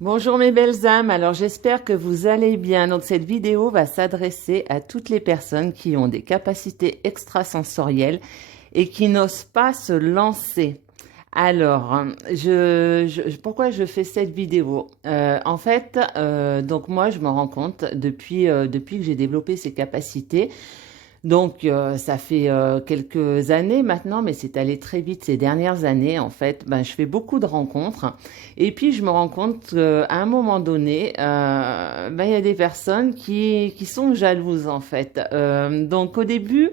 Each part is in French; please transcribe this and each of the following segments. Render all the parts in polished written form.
Bonjour mes belles âmes, alors j'espère que vous allez bien. Donc cette vidéo va s'adresser à toutes les personnes qui ont des capacités extrasensorielles et qui n'osent pas se lancer. Alors, pourquoi je fais cette vidéo? Donc moi je me rends compte depuis que j'ai développé ces capacités. Donc, ça fait quelques années maintenant, mais c'est allé très vite ces dernières années. En fait, ben, je fais beaucoup de rencontres. Et puis, je me rends compte qu'à un moment donné, ben, il y a des personnes qui sont jalouses, en fait. Donc, au début,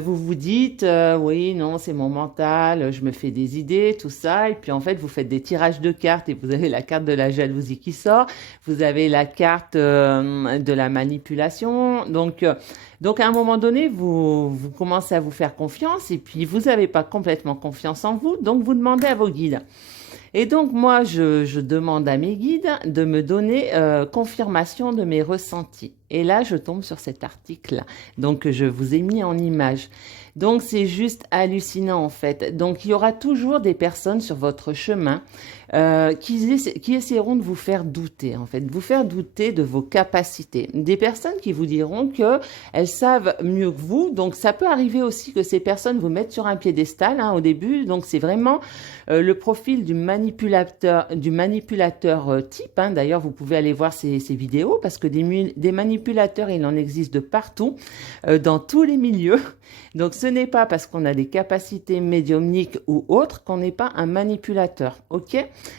vous vous dites, oui, non, c'est mon mental, je me fais des idées, tout ça. Et puis, en fait, vous faites des tirages de cartes et vous avez la carte de la jalousie qui sort. Vous avez la carte de la manipulation. Donc, à un moment donné, vous commencez à vous faire confiance et puis vous n'avez pas complètement confiance en vous, donc vous demandez à vos guides. Et donc, moi, je demande à mes guides de me donner confirmation de mes ressentis. Et là, je tombe sur cet article, donc que je vous ai mis en image. Donc, c'est juste hallucinant, en fait. Donc, il y aura toujours des personnes sur votre chemin qui essaieront de vous faire douter, en fait, de vous faire douter de vos capacités. Des personnes qui vous diront qu'elles savent mieux que vous. Donc, ça peut arriver aussi que ces personnes vous mettent sur un piédestal au début. Donc, c'est vraiment le profil du manipulateur type. D'ailleurs, vous pouvez aller voir ces vidéos parce que des manipulateurs, il en existe de partout, dans tous les milieux. Donc, ce n'est pas parce qu'on a des capacités médiumniques ou autres qu'on n'est pas un manipulateur. Ok?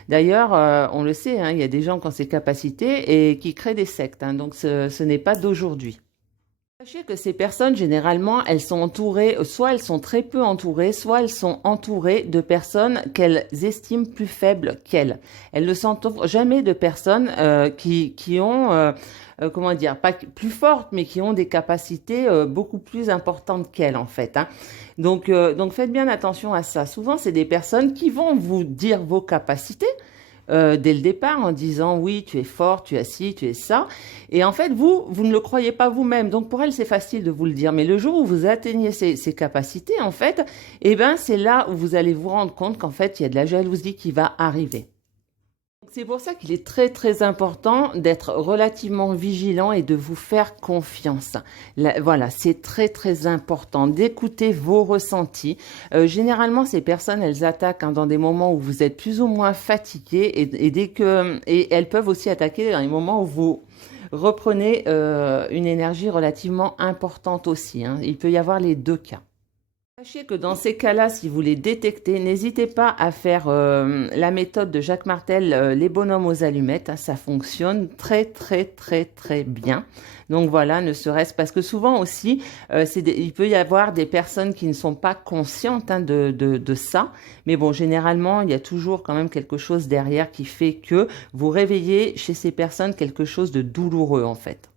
D'ailleurs, on le sait, il y a des gens qui ont ces capacités et qui créent des sectes. Donc, ce n'est pas d'aujourd'hui. Sachez que ces personnes, généralement, elles sont entourées, soit elles sont très peu entourées, soit elles sont entourées de personnes qu'elles estiment plus faibles qu'elles. Elles ne s'entourent jamais de personnes qui ont, comment dire, pas plus fortes, mais qui ont des capacités beaucoup plus importantes qu'elles, en fait. Donc faites bien attention à ça. Souvent, c'est des personnes qui vont vous dire vos capacités, dès le départ en disant oui, tu es fort, tu as ci, tu es ça. Et en fait, vous ne le croyez pas vous-même. Donc pour elle, c'est facile de vous le dire. Mais le jour où vous atteignez ces capacités, en fait, eh ben, c'est là où vous allez vous rendre compte qu'en fait, il y a de la jalousie qui va arriver. C'est pour ça qu'il est très très important d'être relativement vigilant et de vous faire confiance. Voilà, c'est très très important d'écouter vos ressentis. Généralement, ces personnes, elles attaquent dans des moments où vous êtes plus ou moins fatigué et elles peuvent aussi attaquer dans les moments où vous reprenez une énergie relativement importante aussi. Il peut y avoir les deux cas. Sachez que dans ces cas-là, si vous les détectez, n'hésitez pas à faire la méthode de Jacques Martel, les bonhommes aux allumettes. Ça fonctionne très très très très bien. Donc voilà, ne serait-ce parce que souvent aussi, il peut y avoir des personnes qui ne sont pas conscientes de ça. Mais bon, généralement, il y a toujours quand même quelque chose derrière qui fait que vous réveillez chez ces personnes quelque chose de douloureux en fait.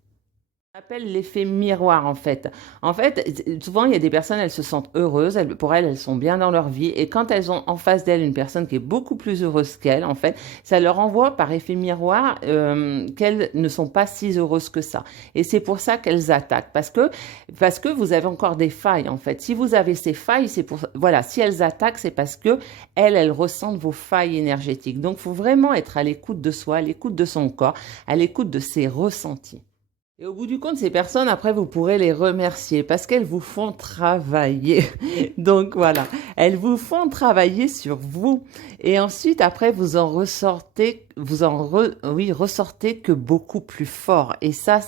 Appelle l'effet miroir en fait. En fait, souvent il y a des personnes, elles se sentent heureuses, pour elles, elles sont bien dans leur vie et quand elles ont en face d'elles une personne qui est beaucoup plus heureuse qu'elles, en fait, ça leur envoie par effet miroir qu'elles ne sont pas si heureuses que ça. Et c'est pour ça qu'elles attaquent parce que vous avez encore des failles en fait. Si vous avez ces failles, voilà, si elles attaquent, c'est parce que elles ressentent vos failles énergétiques. Donc, il faut vraiment être à l'écoute de soi, à l'écoute de son corps, à l'écoute de ses ressentis. Et au bout du compte, ces personnes, après, vous pourrez les remercier parce qu'elles vous font travailler. Donc voilà, elles vous font travailler sur vous. Et ensuite, après, vous en ressortez, ressortez que beaucoup plus fort. Et ça,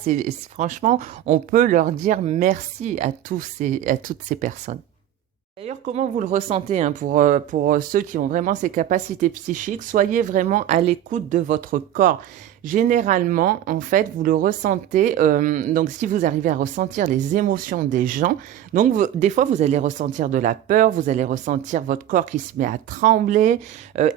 franchement, on peut leur dire merci à toutes ces personnes. D'ailleurs, comment vous le ressentez pour ceux qui ont vraiment ces capacités psychiques, soyez vraiment à l'écoute de votre corps. Généralement, en fait, vous le ressentez, donc si vous arrivez à ressentir les émotions des gens, donc des fois vous allez ressentir de la peur, vous allez ressentir votre corps qui se met à trembler,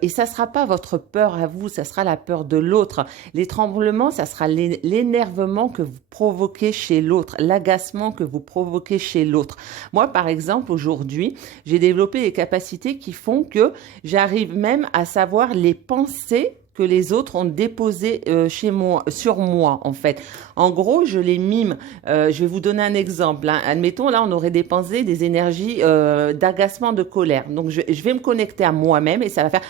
et ça sera pas votre peur à vous, ça sera la peur de l'autre. Les tremblements, ça sera l'énervement que vous provoquez chez l'autre, l'agacement que vous provoquez chez l'autre. Moi, par exemple, aujourd'hui, j'ai développé des capacités qui font que j'arrive même à savoir les pensées que les autres ont déposées sur moi, en fait. En gros, je les mime. Je vais vous donner un exemple. Admettons, là, on aurait dépensé des énergies d'agacement, de colère. Donc, je vais me connecter à moi-même et ça va faire...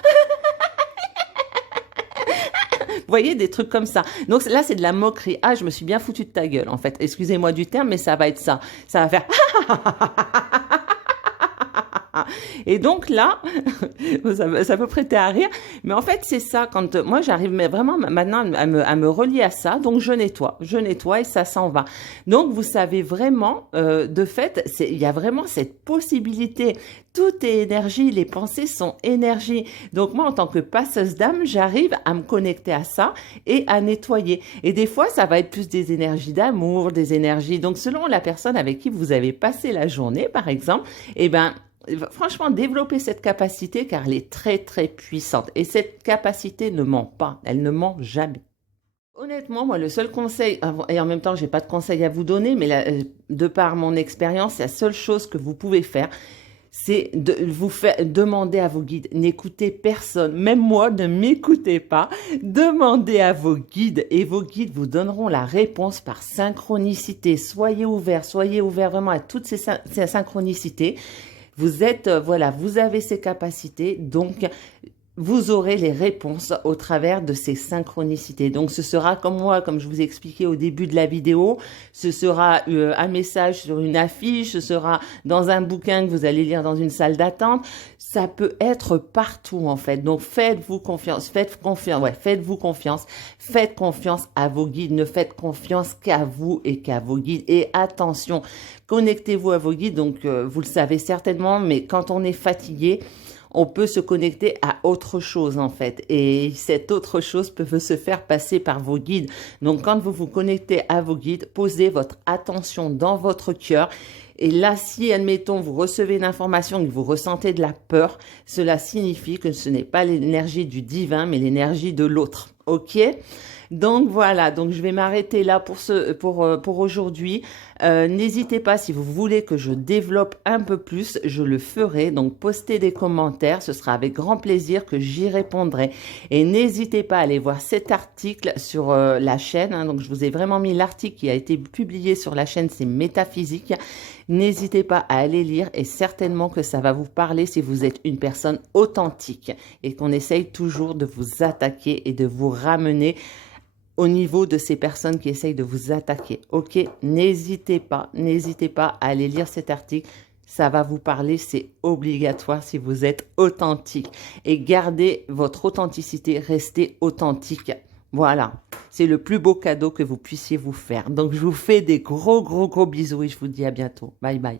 Vous voyez, des trucs comme ça. Donc là, c'est de la moquerie. Ah, je me suis bien foutu de ta gueule, en fait. Excusez-moi du terme, mais ça va être ça. Ça va faire... Et donc là, ça peut prêter à rire, mais en fait c'est ça, quand moi j'arrive vraiment maintenant à me relier à ça, donc je nettoie et ça s'en va. Donc vous savez vraiment, de fait, il y a vraiment cette possibilité, tout est énergie, les pensées sont énergie. Donc moi en tant que passeuse d'âme, j'arrive à me connecter à ça et à nettoyer. Et des fois ça va être plus des énergies d'amour, des énergies, donc selon la personne avec qui vous avez passé la journée par exemple, eh ben franchement, développer cette capacité car elle est très très puissante. Et cette capacité ne ment pas, elle ne ment jamais. Honnêtement, moi, le seul conseil, et en même temps, j'ai pas de conseil à vous donner, mais de par mon expérience, la seule chose que vous pouvez faire, c'est de vous faire demander à vos guides. N'écoutez personne, même moi, ne m'écoutez pas. Demandez à vos guides et vos guides vous donneront la réponse par synchronicité. Soyez ouverts vraiment à toutes ces synchronicités. Vous êtes, voilà, vous avez ces capacités, donc vous aurez les réponses au travers de ces synchronicités. Donc ce sera comme moi, comme je vous ai expliqué au début de la vidéo, ce sera un message sur une affiche, ce sera dans un bouquin que vous allez lire dans une salle d'attente. Ça peut être partout en fait. Donc faites-vous confiance, faites-vous confiance, faites confiance à vos guides, ne faites confiance qu'à vous et qu'à vos guides. Et attention, connectez-vous à vos guides. Donc vous le savez certainement, mais quand on est fatigué, on peut se connecter à autre chose en fait. Et cette autre chose peut se faire passer par vos guides. Donc quand vous vous connectez à vos guides, posez votre attention dans votre cœur. Et là, si, admettons, vous recevez une information et que vous ressentez de la peur, cela signifie que ce n'est pas l'énergie du divin, mais l'énergie de l'autre. Ok? Donc voilà, donc je vais m'arrêter là pour aujourd'hui. N'hésitez pas, si vous voulez que je développe un peu plus, je le ferai. Donc postez des commentaires, ce sera avec grand plaisir que j'y répondrai. Et n'hésitez pas à aller voir cet article sur la chaîne. Hein. Donc je vous ai vraiment mis l'article qui a été publié sur la chaîne, c'est Métaphysique. N'hésitez pas à aller lire et certainement que ça va vous parler si vous êtes une personne authentique et qu'on essaye toujours de vous attaquer et de vous ramener au niveau de ces personnes qui essayent de vous attaquer. Ok, n'hésitez pas à aller lire cet article. Ça va vous parler, c'est obligatoire si vous êtes authentique. Et gardez votre authenticité, restez authentique. Voilà, c'est le plus beau cadeau que vous puissiez vous faire. Donc, je vous fais des gros bisous et je vous dis à bientôt. Bye bye.